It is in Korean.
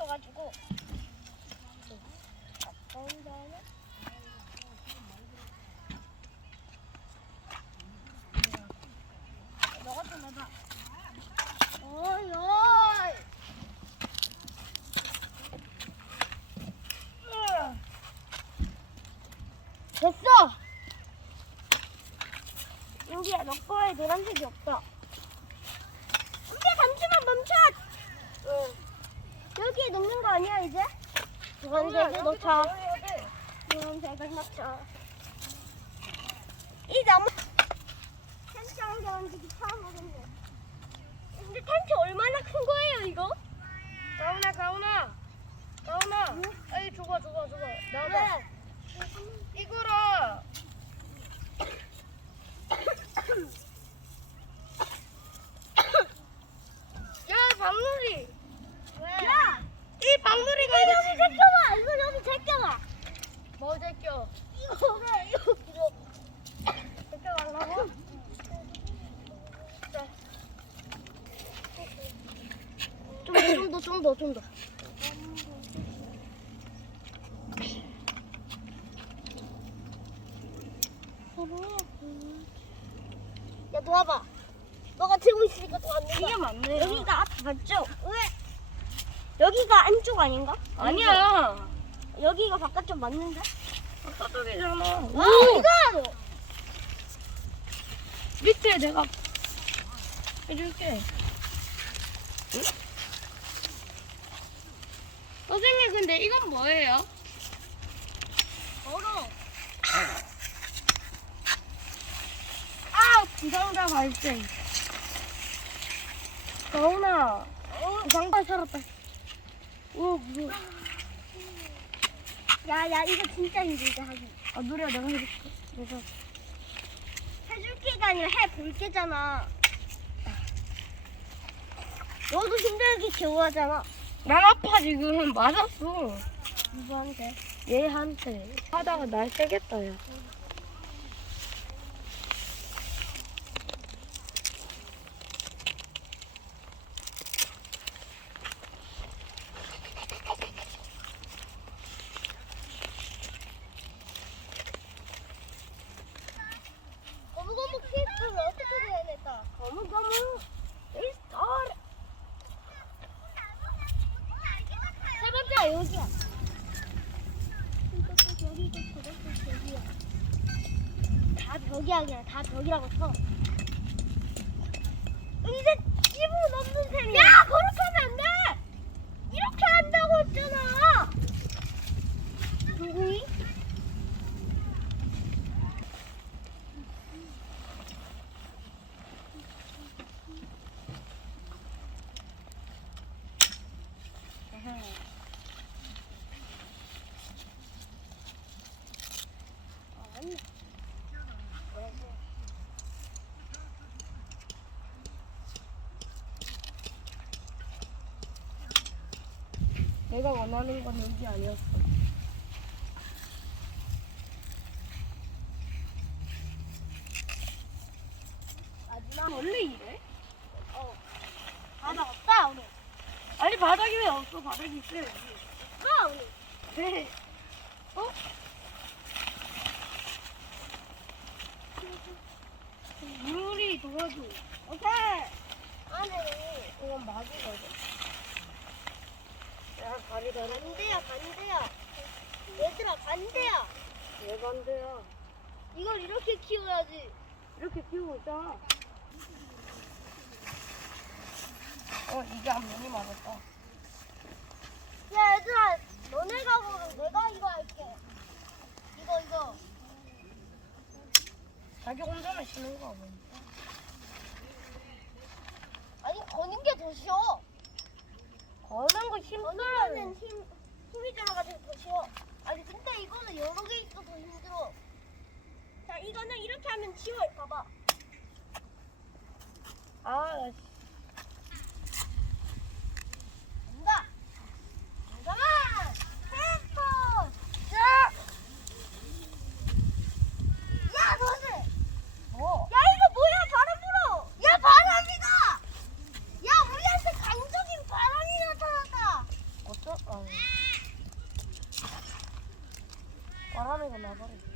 쳐가지고 가까운 다음에 너가 좀 해봐. 어이 어이. 됐어. 여기야 너 거에 노란색이 없다. 근데 잠시만 멈춰. 아니야 이제? 노란색을 넣자. 노란색을 넣자. 이 나무 텐트 한개 만지기 처음 보겠네. 근데 텐트 얼마나 큰 거예요 이거? 가훈아 가훈아 가훈아 에이 줘봐 줘봐 줘봐 나와봐 네. 이거라 야 박놀이 야! 이 박놀이가 이거 이거 여기 제껴봐. 이거 여기 제껴봐. 뭐 제껴 이거 그래 이거 이거 제껴달라고? 좀더좀더 좀 더. 야 도와봐. 너가 들고 있으니까 더 안 된다. 이게 맞네 여기가 앞 맞죠? 왜? 여기가 안쪽 아닌가? 아니야 여기가 바깥쪽 맞는데? 바깥쪽이잖아 아 이거! 밑에 내가 해줄게 응? 선생님 근데 이건 뭐예요? 걸어. 아 부상자 발생 가훈아 부상자 살았다 오 무서워 야야 이거 진짜 힘들다 하기. 아 노래야 내가 해줄게 내가 해줄게가 아니라 해볼게잖아. 너도 힘들게 겨우 하잖아. 난 아파 지금 맞았어. 누구한테? 얘한테. 하다가 날 세겠다 야 거무거무 퀴즈를 어떻게 해냈다? 거무거무 스타트. 세 번째가 여기야. 이것도 여기고 저것도 저기야. 다 벽이야 그냥 다 벽이라고 쳐. 이제 10분 넘는 셈이야. 야 그렇게 하면 안 돼. 이렇게 한다고 했잖아. 누구이? 아니. 내가 원하는 건 여기 아니었어 마지막 원래 이래? 어. 바닥 없다 오늘. 아니 바닥이 왜 없어 바닥이 있어 여기 없어 오늘. 네. 어? 물이 도와줘 오케이. 안에 이건 막이거든 야 다리 반대야 반대야. 얘들아 반대야. 왜 반대야 이걸 이렇게 키워야지. 이렇게 키우고 있잖아 어 이게 안 문이 맞았다 야 얘들아 너네가 보고 내가 이거 할게. 이거 이거. 자기 혼자만 쉬는 거 아니야 아니 거는 게 더 쉬워. 거는 거 거는 힘들어 거는 힘 힘이 들어가지고 더 쉬워. 아니 근데 이거는 여러 개 있어서 힘들어. 자 이거는 이렇게 하면 쉬워. 봐봐. 아 나 씨. 간다. 잠깐만. 템포. 야! 야 너네. 뭐? 야 이거 뭐야 바람 불어. 야 바람이다. 야 우리한테 강적인 바람이 나타났다. 어쩌? 말하